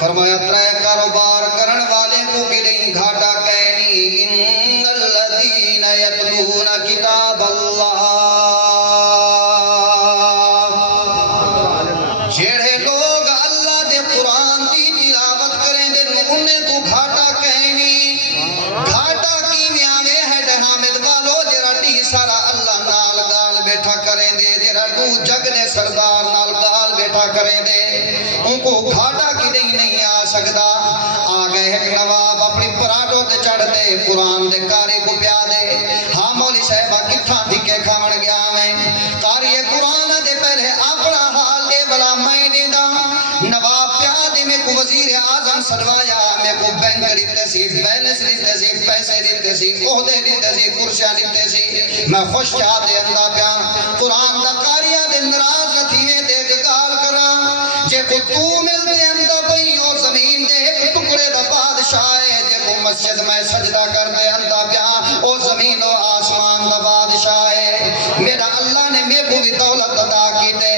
فرمایا ترے کاروبار کرن والے کو کدیں گھاٹا کہنی ان الذین یتلون کتاب اللہ جڑے لوگ اللہ دے قرآن دی تلاوت کریں دے انہیں کو گھاٹا کہنی گھاٹا کی میاوے ہے حامد والو جرا ڈی سارا اللہ نال گال بیٹھا کریں دے جرا ڈو جگ نے سردار نال گال بیٹھا کریں دے ان کو گھاٹا کی نہیں آ سکتا آگئے ایک نواب اپنی پراٹوں تے چڑھ دے قرآن دے کاری کو پیا دے ہاں مولی صاحبہ کتھا دھکے کھاون گیا میں کاری قرآن دے پہلے اپنا حال دے بلا میں دیدا نواب پیا دے میں کو وزیر اعظم سڑوایا میں کو بینک دیتے سی بیلنس دیتے سی پیسے دیتے سی عہدے دیتے سی کرسیاں دیتے سی میں خوش چاہتے اندہ پیا قرآن دا کاریہ دے نراز رتھیے دے گال کرا جے کو تو ملتے اندہ بھئی اور زمین دے ایک ٹکڑے دا بادشاہ ہے جے کو مسجد میں سجدہ کر دے اندہ پیا اور زمین و آسمان دا بادشاہ ہے میرا اللہ نے میں کو بھی دولت عطا کی دے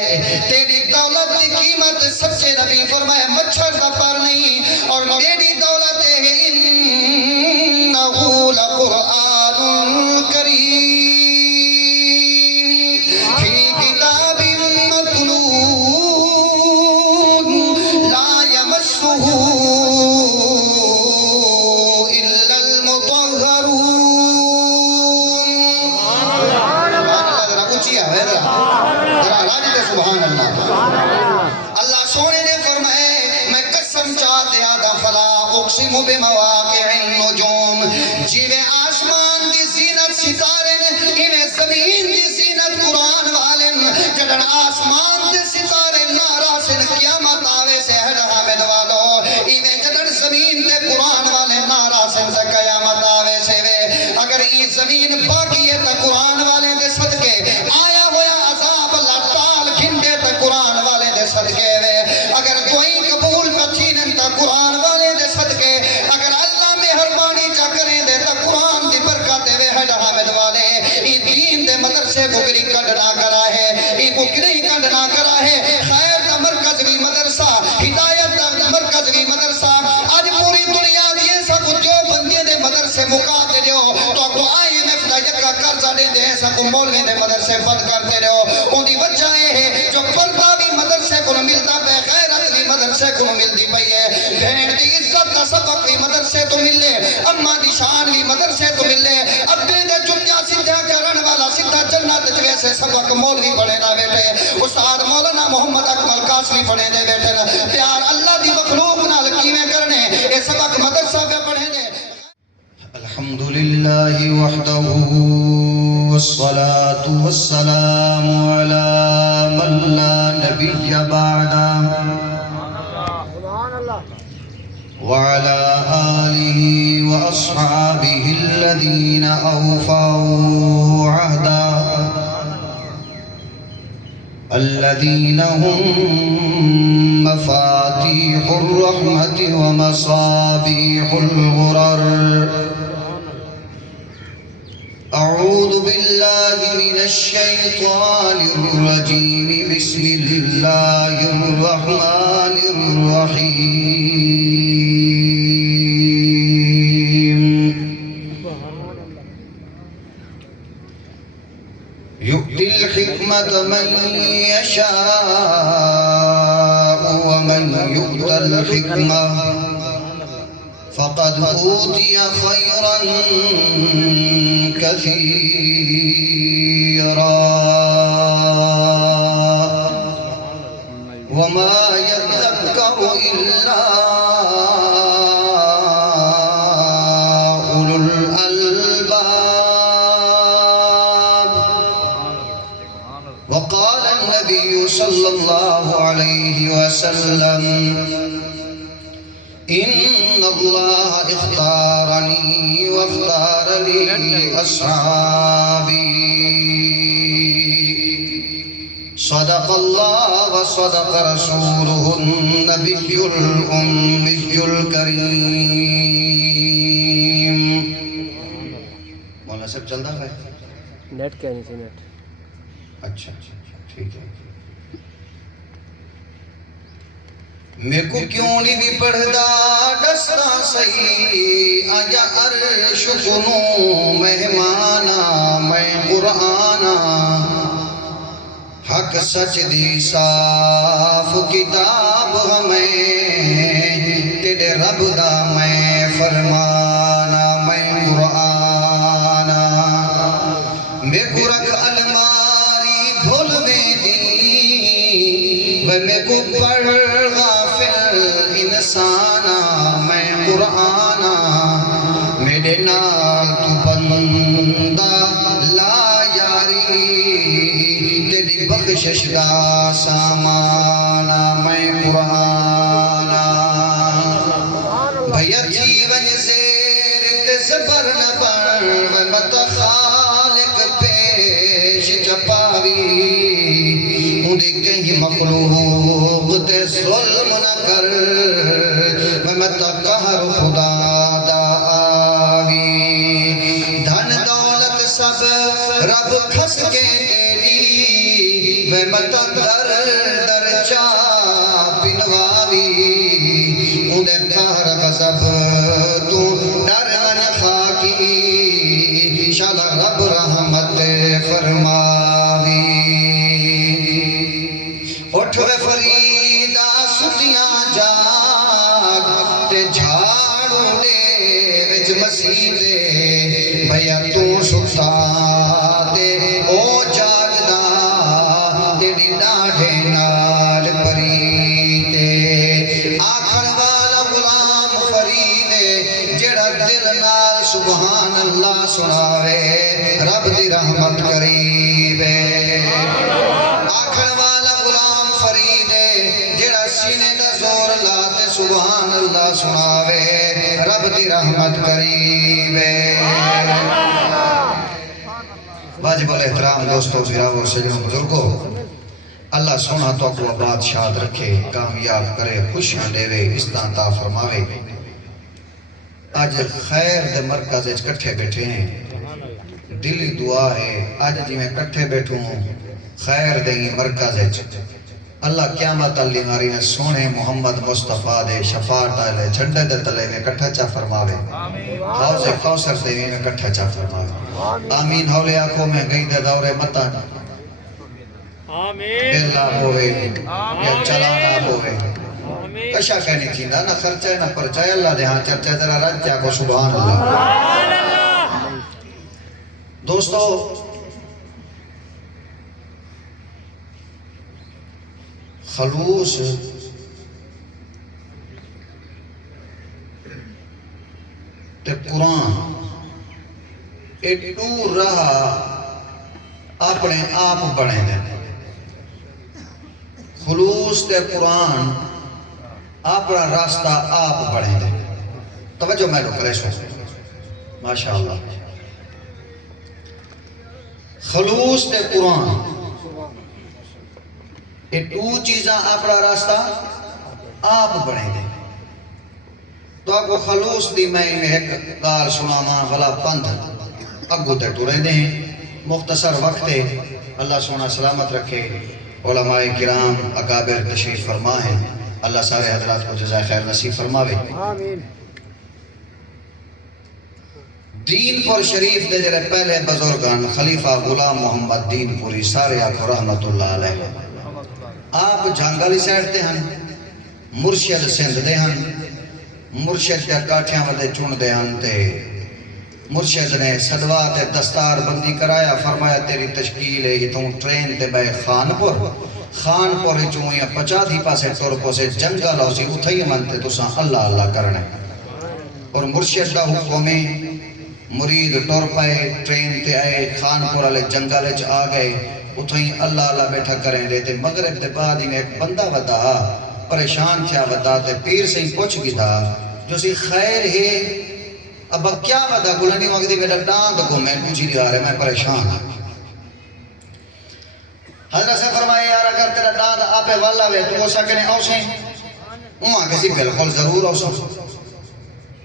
تیری دولت کی قیمت سچے نبی فرمائے مچھر دا پر نہیں اور میری دولت ہے انہو لقرآن کریم فی کتاب مکنون لا یمسہ الا المطہرون سبحان اللہ اللہ سونے نے فرمائے میں قسم چاہتے آدھا فلا اقسم بمواقع النجوم جیوے آسمان دی زینت ستارے ایویں زمین دی زینت قرآن والن جڑن آسمان دی ستارے نارا سن قیامت آوے سے ہڈ حامد والو ایویں جڑن زمین دے قرآن والے نارا سن سے قیامت آوے سے وے اگر ای زمین باقی ہے تا قرآن والے دے صدقے آیا ہویا عذاب اللہ ٹال گھنڈے تا قرآن والے دے صدقے وے اگر کوئی قبول پتھینن تا قرآن والے دے صدقے اگر اللہ مہربانی چا کریں دے تا قرآن دی برکت وے ہڈ حامد والے ای دین دے مدرسے کو گری کڈنا کرا ہے ای کو گری کڈنا کرا ہے خیر دا مرکز بھی مدرسہ ہدایت دا مرکز بھی مدرسہ آج پوری دنیا دیئے سب جو بندے دے مدرسے مقاتے جو تو کو آئی مفتا یکا قرضہ دے دے سب مولوی دے مدرسے بند کرتے رہو ان دی وجہ ہے جو پردہ بھی مدرسے کو ملتا بے غیرت بھی مدرسے کو ملتی پئی ہے بہن دی عزت کا سبق بھی مدرسے تو ملے اماں دی شان بھی مدرسے تو ملے ابے دے جمعہ سدھا کرن والا سدھا جنت جیسے سبق مولوی پڑھے نہ بیٹھے استاد مولانا محمد اکمل قاسمی پڑھے دے بیٹھے پیار اللہ دی مخلوق نال کیویں کرنے اے سبق مدرسہ پہ پڑھے دے الحمدللہ وحدہ والصلاة والسلام على من لا نبی بعدہ وعلى آلہ وأصحابہ الذین أوفوا عہدا الذین هم مفاتیح الرحمت ومصابیح الغرر اعوذ باللہ من الشیطان الرجیم بسم اللہ الرحمن الرحیم یؤتی الحکمت من یشاء ومن یؤت الحکمت فقد أوتي خيرا كثيرا وما يذكر إلا أولو الألباب وقال النبي صلى الله عليه وسلم إن الله اختارني واختار لي أصحابي صدق الله وصدق رسوله النبي الأمي الكريم مولانا صاحب چل رہا ہے نیٹ کیا نہیں سی نیٹ اچھا ٹھیک ہے میں کو کیوں نہیں بھی پڑھدا دستا سہی آجا عرش کنوں مہمانا میں قرآنا حق سچ دی صاف کتاب ہمیں تیرے رب دا میں فرمانا میں قرآنا میں کو رکھ الماری بھول میں دی میں کو پڑھ غافل انسانا میں قرآنا میرے نال تو بندہ لا یاری تیری بخشش دا سامانا میں قرآنا بھیا جیون زیر تے زبر نہ بن مت خالق پیش چپاوی مجھے کہیں مخلوق تے ظلم نہ کر مت قہر خدا دا آوی دھن دولت سب رب کھس کے تیری مت در در چا پنواوی مجھے قہر غضب تو ڈر من خاکی شاد رب رحمت فرماوی اٹھوے فریدہ ستیاں جاگ تے جھاڑو دے وچ مسیح دے بھیا تو ستا تے او جاگ دا تیری ڈاڑھے نال پری تے آکھن والا غلام فریدے جڑا دل نال سبحان اللہ سناوے رب دی رحمت قریبے آکھن والا غلام فریدے جڑا سینے دا زور لاتے سبحان اللہ سناوے رب دی رحمت قریبے واجب الاحترام دوستو براو سجنوں بزرگو اللہ سونا تو کو آباد شاد رکھے کامیاب کرے خوشیاں دے وے استعطا فرماوے آج خیر دے مرکز اچ کٹھے بیٹھے ہیں دلی دعا ہے آج جی میں کٹھے بیٹھوں خیر دیں مرکز اچ اللہ قیامت علی ماری میں سونے محمد مصطفیٰ دے شفاعت آلے جھنڈے دے تلے میں کٹھا چا فرماوے حوض کوثر دے میں کٹھا چا فرماوے آمین حولے آنکھوں میں گئی دے دورے متا بلا ہوئے یا چلانا ہوئے کشا کہنی تھی نہ خرچہ نہ پرچہ اللہ دے ہاں چرچہ ذرا رجا کو سبحان اللہ دوستو خلوص تے قرآن ایڈو رہا اپنے آپ بڑھیں دیں خلوص تے قرآن اپنا راستہ آپ بڑھیں دیں توجہ میں لوگ ریسو ماشاءاللہ خلوص تے قرآن یہ دو چیزاں اپنا راستہ آپ بڑھیں دیں تو آپ کو خلوص دی میں ایک گال سنانا بھلا پندھ اگو تے ٹوریں دیں مختصر وقت ہے اللہ سونا سلامت رکھے علماء کرام اکابر تشریف فرمائیں اللہ سارے حضرات کو جزائے خیر نصیب فرماوے دین پور شریف دے جرے پہلے بزرگان خلیفہ غلام محمد دین پوری سارے آکھو رحمت اللہ علیہ آپ جانگالی سیڑتے ہیں مرشد سندھ دے ہیں مرشد دے کاٹھیاں ودے چون دے ہیں تے مرشد نے صدوات دستار بندی کرایا فرمایا تیری تشکیل ہے یہ تم ٹرین تے بے خان پور چون یا 50 پاسے ٹورپو سے جنگل ہو سی اتھائی منتے تو ساں اللہ اللہ کرنے اور مرشد دا حکومی مرید ٹور پائے ٹرین تے آئے خان پور والے جنگل چ آ گئے اتھائی اللہ اللہ بیٹھا کریں رہے تے مغرب تے بعد ہی میں ایک بندہ ودا پریشان تھیا ودا تے پیر سے ہی پوچھ گی تھا جو سی خیر ہے اب کیا ودا گلنی وقت دی بیٹا ڈاند کو میں پوچھی دیا رہے میں پریشان ہوں حضرت سے فرمائے یار اگر تیرا ڈاند آپے والا وے تو وہ سکنے اوسیں وہاں کسی بالکل ضرور اوسیں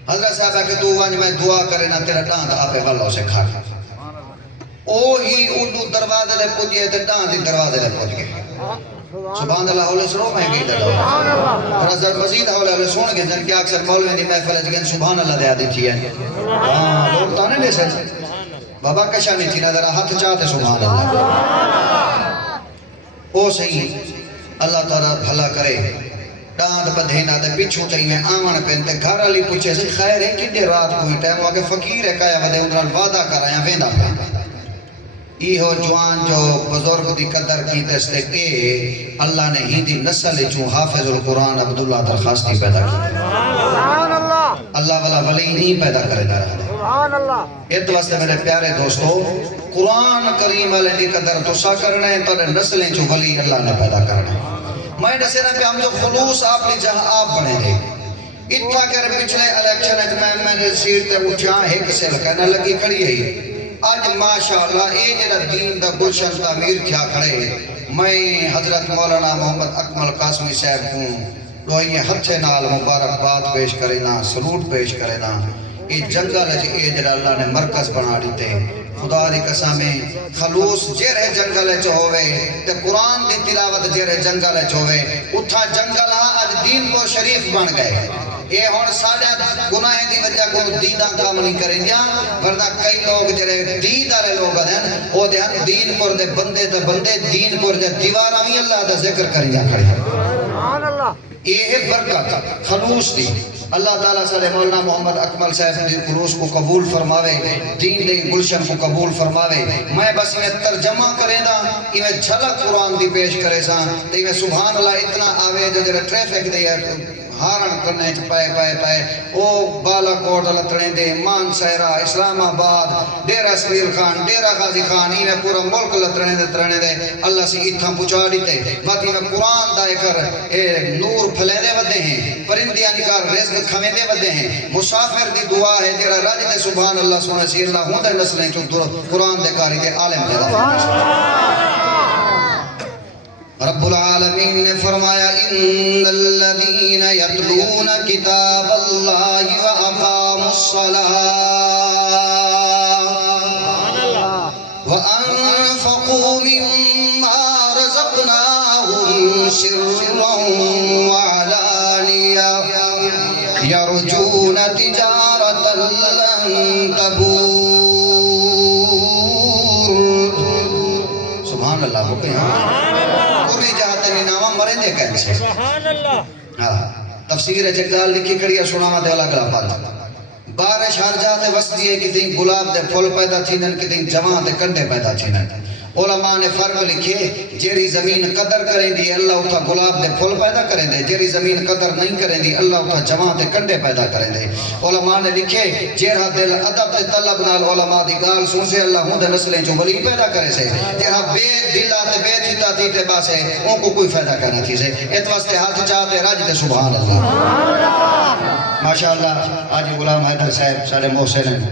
حضرت صاحب ہے کہ تو وہاں میں دعا کرے نا تیرا ڈاند آپے والا اسے کھا او ہی اردو دروازے لے پوچھئے تے ڈاند ہی دروازے لے پوچھ گئے سبحان اللہ ہولے سنو میں گئی دلو رضا مزید ہولے سن کے جن کے اکثر مولوی دی محفل ہے جن سبحان اللہ دے آدھی تھی ہے لوگ تانے لے سکتے بابا کشا نہیں تھی نا ذرا ہاتھ چاہتے سبحان اللہ او صحیح اللہ تعالیٰ بھلا کرے ڈاند بدھینا دے پچھو تئی میں آمن پہنتے گھر علی پوچھے سے خیر ہے کڈے رات کوئی ٹائم ہوا کہ فقیر ہے کہا ودے اندران وعدہ کر آیا ویندہ پہ ای ہو جوان جو بزرگ دی قدر کی تستے کہ اللہ نے ہی دی نسل چون حافظ القرآن عبداللہ درخواستی پیدا کی اللہ والا ولی نہیں پیدا کرے دا رہا ایت واسطے میرے پیارے دوستو قرآن کریم والے دی قدر تو سا کرنے تو نسلیں جو ولی اللہ نے پیدا کرنے میں نے سیرہ پہ ہم جو خلوص آپ لی جہاں آپ بنے دے اتنا کر پچھلے الیکشن ہے میں نے سیٹ تے اٹھا ایک سے لکھنا لگی کھڑی ہے آج ماشاءاللہ اے جنہ دین دا گلشن تعمیر کیا کھڑے میں حضرت مولانا محمد اکمل قاسمی صاحب ہوں روئی ہتھے نال مبارکباد پیش کرینا سلوٹ پیش کرینا اے جنگل ہے اے جنہ اللہ نے مرکز بنا دیتے خدا دی قسمیں خلوص جیرے جنگل ہے ہوئے تے قرآن دی تلاوت جیرے جنگل ہے ہوئے اتھا جنگل آج دین کو شریف بن گئے یہ ہون ساڑھے گناہ دی وجہ کو دیدان کام نہیں کریں گیا ورنہ کئی لوگ جرے دید آرے لوگ دیں او دیں دین پر دے بندے دے بندے دین پر دے دیوار آمی اللہ دا ذکر کریں گیا کھڑی یہ ہے برکت خلوص دی اللہ تعالیٰ صلی مولانا محمد اکمل صاحب دی خلوص کو قبول فرماوے دین دی گلشن کو قبول فرماوے میں بس میں ترجمہ کریں دا میں جھلک قرآن دی پیش کرے سا تو میں سبحان اللہ اتنا آوے جو جرے ٹریفک دی ہارن کرنے پائے او بالا کوٹ لطڑیں دے مان سہرہ اسلام آباد ڈیرہ سلیل خان ڈیرہ غازی خان میں پورا ملک لطڑیں دے اللہ سے اتھا پچھا دیتے باتی میں قرآن دائے کر نور پھلے دے ودے ہیں پرندیاں نکار رزق کھویں دے ودے ہیں مسافر دی دعا ہے جیرہ راج دے سبحان اللہ سونے سی اللہ ہوں دے نسلیں چون قرآن دے کاری دے عالم دے رب العالمین نے فرمایا ان الذین یتلون کتاب اللہ واقاموا الصلاة وانفقوا مما رزقناہم سرا وعلانیہ یرجون تجارتا لن تبور سبحان اللہ ہو گئے مرندے کہیں سے تفسیر جگدال لکھی کھڑیا سناما دے اللہ گلا پاتا بارش ہر جاتے وسطی ہے کہ دیں گلاب دے پھول پیدا تھینن کہ دیں جوان دے کنڈے پیدا تھینن علماء نے فرق لکھے جیری زمین قدر کریں دی اللہ اتھا گلاب دے پھول پیدا کریں دے جیری زمین قدر نہیں کریں دی اللہ اتھا جوان دے کنڈے پیدا کریں دے علماء نے لکھے جیرہ دل عدب تے طلب نال علماء دی گال سن سے اللہ ہوں دے نسلیں جو ولی پیدا کرے سے جیرہ بے دلہ تے بے تھیتا تھیتے باسے ان کو کوئی فائدہ کرنا تھی سے اتواستے ہاتھ چاہتے راج دے سبحان اللہ ماشاءاللہ آج غلام حیدر صاحب سارے محسن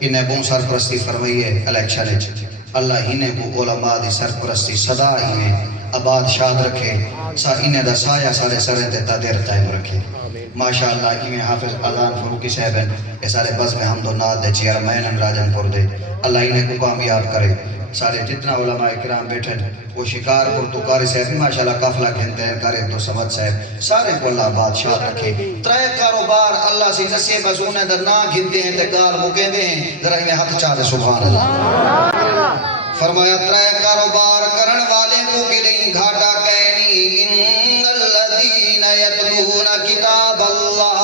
انہیں بون سرپرستی فرمائی ہے الیکشن ہے اللہ ہی نے کو علماء دی سرپرستی صدا ہی میں آباد شاد رکھے سا انہیں دا سایہ سارے سریں تے تادیر تائم رکھے ماشاءاللہ انہیں حافظ اذان فروقی صاحب ہیں یہ سارے بس میں حمد و ناد دے چیئر مینن راجن پور دے اللہ انہیں کو کامیاب کرے سارے جتنا علماء اکرام بیٹھے وہ شکار پر تکاری صاحب ماشاءاللہ قافلہ کہنتے ہیں کارے تو سمجھ صاحب سارے کو اللہ بادشاہ رکھے ترائے کاروبار اللہ سے نصیب بس انہیں در نا گھنتے ہیں تکال مکیندے ہیں ذرا انہیں حق چاہتے سبحان اللہ فرمایا ترائے کاروبار کرن والے کو کی نہیں گھاٹا کہنی ان الذین یتلون کتاب اللہ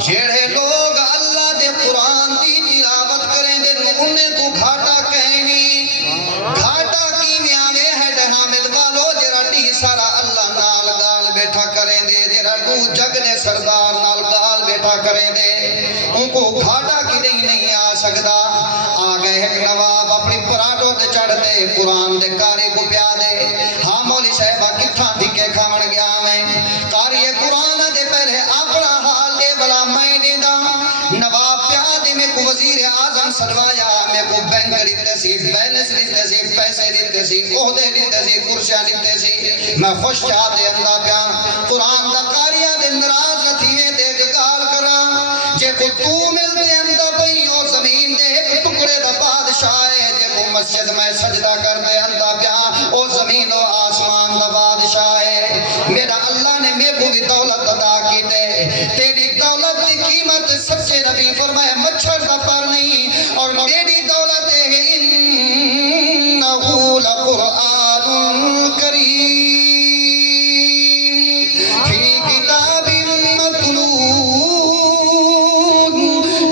جیڑے لوگ اللہ دے قرآن دی تلاوت کریں دے انہیں کو گھاٹا کہنی گھاٹا کی میاوے ہے حامد والو جیرا ڈی سارا اللہ نال گال بیٹھا کریں دے جیرا ڈو جگنے سردار نال گال بیٹھا کریں دے ان کو گھاٹا کی نہیں آ سکتا آگئے ایک نواب اپنی پراٹوں تے چڑھتے قرآن دے کاری کو پیا دے ہاں مولی صاحبہ کتھا دھکے کھاون گیا میں کاری قرآن دے پہلے اپنا حال دے بلا میں دا نواب پیا دے میں کو وزیر اعظم سلوایا میں کو بینک لیتے سی بیلنس لیتے سی پیسے لیتے سی عہدے لیتے سی کرسیاں لیتے سی میں خوش چاہتے اندہ پیا قرآن دا کاریہ دے نراز رتھیے دے گال کرا جے کو تو ملتے اندہ پئی اور زمین دے ٹکڑے دا بادشاہ ہے جے کو مسجد میں سجدہ کرتے انتا پیا او زمین و آسمان دا بادشاہ ہے میرا اللہ نے میرے کو بھی دولت عطا کی تیری دولت کی قیمت سچے نبی فرمائے مچھر دا پر نہیں اور میری دولت ہے انہو لقرآن کریم فی کتاب مکنون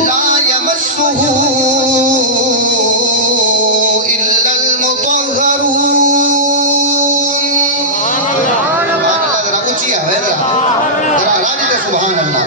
لا یمسہ الا المطہرون سبحان اللہ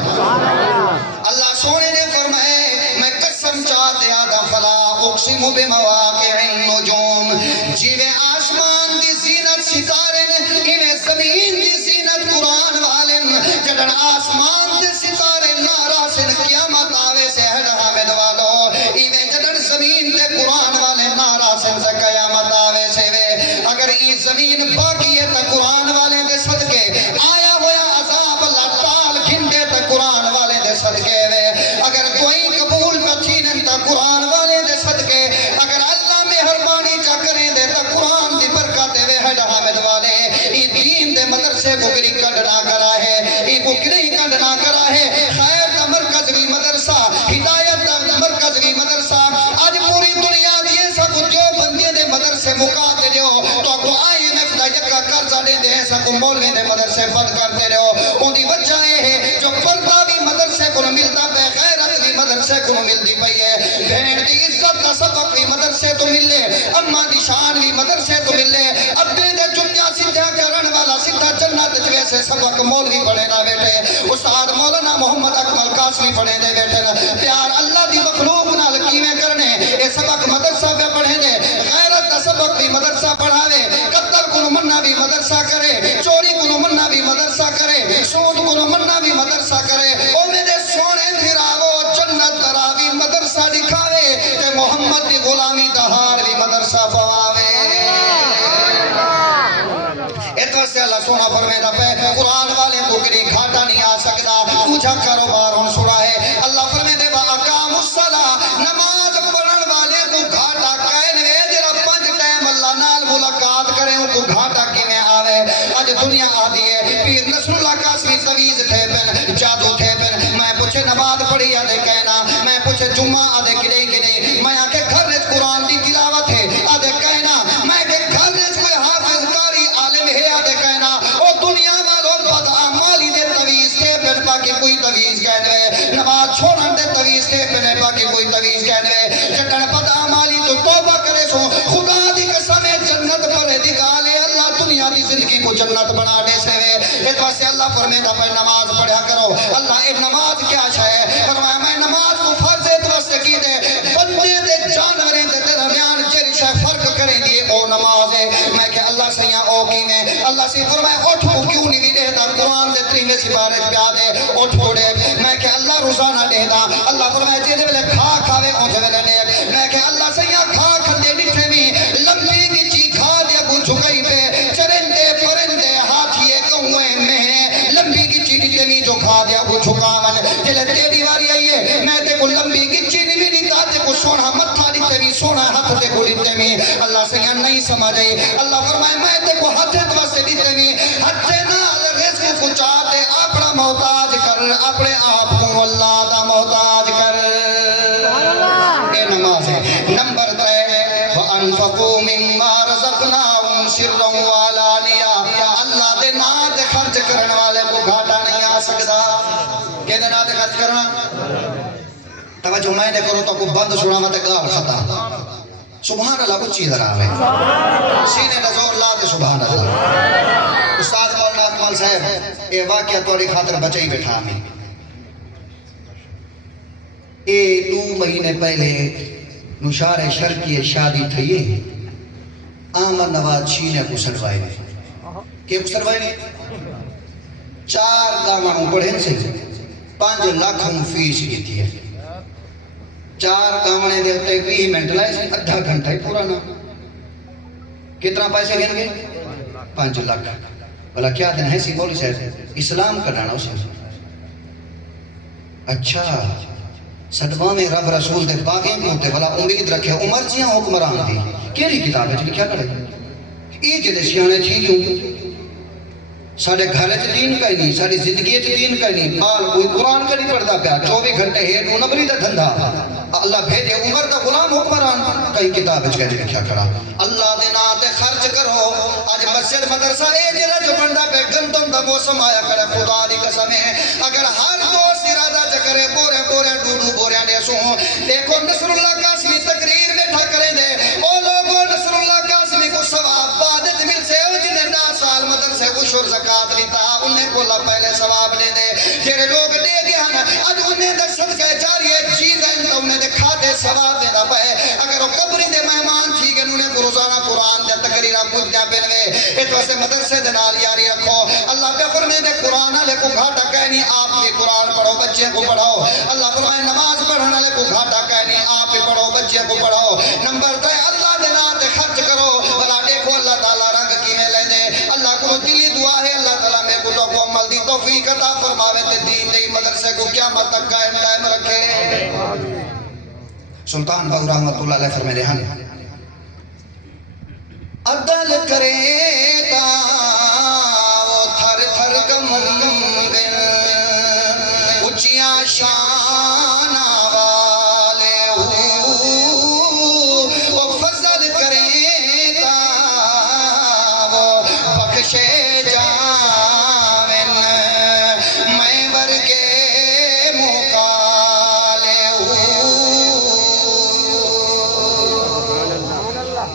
اللہ سونے نے فرمائے میں قسم چاہتے آدھا فلا اقسم بمواقع النجوم جیوے آسمان دی زینت ستارے انہیں زمین دی زینت قرآن والن جڑن آسمان دی ستارے ناراسن قیامت آوے سے ہر حامد والو ایویں جڑن زمین دے قرآن والے ناراسن سے قیامت آوے سے وے اگر ای زمین باقی ہے تا قرآن والے دے صدقے آیا ہویا عذاب اللہ ٹال گھنڈے تا قرآن والے دے صدقے وے اگر کوئی قبول پچھینن تا قرآن والے دے صدقے اگر اللہ مہربانی چا کریں دے تا قرآن دی برکت وے ہڈ حامد والے ای دین دے مدرسے کو گری کڈنا کرا ہے ای کو گری کڈنا کرا ہے خیر دا مرکز بھی مدرسہ ہدایت دا مرکز بھی مدرسہ آج پوری دنیا دیے سب جو بندے دے مدرسے مقاتے رہو تو کو آئی ایم ایف دا یکا قرضہ دے دے سب مولوی دے مدرسے بند کرتے رہو ان دی وجہ ہے جو پردہ بھی مدرسے کو ملتا پہ غیرت بھی مدرسے کو ملتی پئی ہے بہن دی عزت کا سبق بھی مدرسے تو ملے اماں دی شان بھی مدرسے تو ملے ابنے دے جمعہ سیدھا کرن والا سیدھا جنت جوے سے سبق مولوی پڑھے نہ بیٹھے استاد مولانا محمد اکمل قاسمی پڑھے دے بیٹھے پیار اللہ دی مخلوق نال کیویں کرنے اے سبق مدرسہ پہ پڑھے دے غیرت دا سبق بھی مدرسہ پڑھاوے قتل کو مننا بھی مدرسہ کرے چوری کو مننا بھی مدرسہ کرے سود کو مننا بھی مدرسہ کرے او میرے سونے پھراو جنت تراوی مدرسہ دکھاوے تے محمد دی غلامی دہار بھی مدرسہ پواوے اتر سے اللہ سونا فرمیدہ پہ قرآن والے کو کری گھاٹا نہیں آ سکتا پوچھا کاروبار ہون سنا ہے اللہ فرمیدے وَأَقَامُ الصَّلَاةَ نماز پڑھن والے کو گھاٹا کہنے جرا 5 ٹائم اللہ نال ملاقات کرے ان کو گھاٹا کی میں آوے آج دنیا آدھی ہے پیر نصر اللہ قاسمی تویز تھے پن جادو تھے پن میں پوچھے نماز پڑھی آدھے کہنا میں پوچھے جمعہ آدھے کدے کدے میں آکے گھر رج قرآن دی تلاوت ہے آدھے کہنا میں کہ گھر رج کوئی حافظ کاری عالم ہے آدھے کہنا او دنیا والوں بد اعمالی دے تویز تھے پن باقی کوئی تویز کہنے نماز چھوڑن دے تویز تھے پن باقی کوئی تویز کہنے جتن بد اعمالی تو توبہ کرے سو خدا دی قسم جنت پر دکھالے اللہ دنیا دی زندگی کو جنت بنا دے سے اس واسطے اللہ فرمیدہ پر نماز پڑھا کرو اللہ ایک نماز کیا ہے فرمایا میں نماز کو فرض ہے تو واسطے کی دے بندے دے جانوریں دے درمیان جری شے فرق کریں دیے او نماز ہے میں کہ اللہ سیاں او کی میں اللہ سے فرمایا اٹھ کو کیوں نہیں بھی دے دا قرآن دے 3ویں سپارے پیا دے اٹھ پڑے میں کہ اللہ روزانہ دے دا اللہ فرمایا جے ویلے کھا کھاوے اون دے ویلے دے میں کہ اللہ سیاں کھا کھندے ڈٹھے وی لمبی کی چی کھا دے کو جھکئی پہ چرندے پرندے ہاتھیے کوئے میں لمبی کی چیڑی تیمی جو کھا دیا کو چھکاون جلے تیری واری آئیے میں تے کو لمبی کی چیڑی بھی دیتا تے کو سونا متھا دیتے بھی سونا ہاتھ تے کو دیتے بھی اللہ سے یہاں نہیں سمجھے اللہ فرمائے میں تے کو ہاتھ تے واسطے دیتے بھی ہاتھ نال رزق کو چاہتے اپنا محتاج کر اپنے آپ کو اللہ دا محتاج کر اے نماز ہے نمبر 3 وَأَنفَقُوا مِمَّا رَزَقْنَاهُمْ سِرًّا وَعَلَانِيَةً اللہ دے نام دے خرچ کرنے والے کو گھاٹا نہیں آ سکتا کہ دے نام دے خرچ کرنا توجہ میں نے کرو تو کو بند سنا مت گال خطا سبحان اللہ کچھ چیز رہا ہے سینے نزور لا دے سبحان اللہ استاد مولانا اکمل صاحب اے واقعہ توڑی خاطر بچائی بیٹھا ہمیں اے 2 مہینے پہلے نشار شرکی شادی تھئی آمن نواز چھینے کو سروائے کہ کو سروائے نے 4 دامانوں پڑھیں سے 5 لاکھ ہم فیس کی تھی 4 کامنے دے ہوتے 20 منٹ لائے سے ادھا گھنٹہ ہی پورا نا کتنا پیسے گئن گے 5 لاکھ بلا کیا دن ہے سی بولی سے اسلام کا ڈانا اسے اچھا صدمہ میں رب رسول دے باغیں بھی ہوتے بلا امید رکھے عمر جیاں حکمران دی کیڑی کتاب ہے لکھیا کرے یہ جلے سیانے تھی کیوں ساڑھے گھر چ دین کا ہی نہیں ساڑھی زندگی چ دین کا ہی نہیں بال کوئی قرآن کا نہیں پڑھتا پیا 24 گھنٹے ہے تو نبری دا دھندا اللہ بھیجے عمر دا غلام حکمران کئی کتاب ہے کہتے لکھیا کرا اللہ دے نا تے خرچ کرو آج مسجد مدرسہ اے جلے جو بندہ پہ گندم دا موسم آیا کرے خدا دی قسم ہے اگر ہر دوست ارادہ چکرے بورے بورے ڈوڈو بورے نے سو دیکھو نصر اللہ قاسمی تقریر بیٹھا کریں دے او لوگوں نصر اللہ قاسمی کو ثواب بادت مل سے جنہیں 10 سال مدرسے عشر زکاة لیتا انہیں کو اللہ پہلے ثواب لے دے جیرے لوگ دے گیا نا آج انہیں دے صدقہ جاری ہے چیز ہے تو انہیں دے کھاتے ثواب دے دا پہے اگر وہ قبری دے مہمان تھی گئے انہیں کو روزانہ قرآن دے تقریرہ کچھ دیا پہنوے اس واسے مدرسے دے نال یاری رکھو اللہ پہ فرمے دے قرآن لے کو گھاٹا کہنی آپ بھی قرآن پڑھو بچے کو پڑھو اللہ فرمائے نماز پڑھنا لے کو گھاٹا کہنی آپ بھی پڑھو بچے کو پڑھو نمبر 3 اللہ دے نال خرچ کرو بلا دیکھو اللہ تعالیٰ رنگ کی میں لے دے اللہ کو دلی دعا ہے اللہ تعالیٰ میں کو لوگوں عمل دی توفیق عطا فرماوے تے دین دے مدرسے کو قیامت تک قائم دائم رکھے سلطان بہو رحمت اللہ علیہ فرمائے ہن عدل کرے تا وہ تھر تھر کمبن اچیاں شان والے وہ فضل کرے تا وہ بخشے جاون میں ورگے مقالے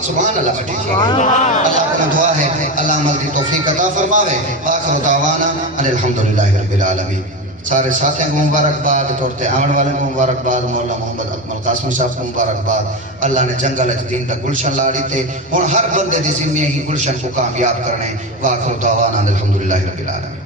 سبحان اللہ بیٹی اللہ کا دعا ہے اللہ عمل کی توفیق عطا فرماوے آخر دعوانا الحمدللہ رب العالمین سارے ساتھیں کو مبارکباد توڑتے آمن والے کو مبارکباد مولا محمد اکمل قاسمی صاحب کو مبارکباد اللہ نے جنگل دین تک گلشن لاڑی تے اور ہر بندے دی ذمہ ہی گلشن کو کامیاب کرنے وآخر دعوانا الحمدللہ رب العالمین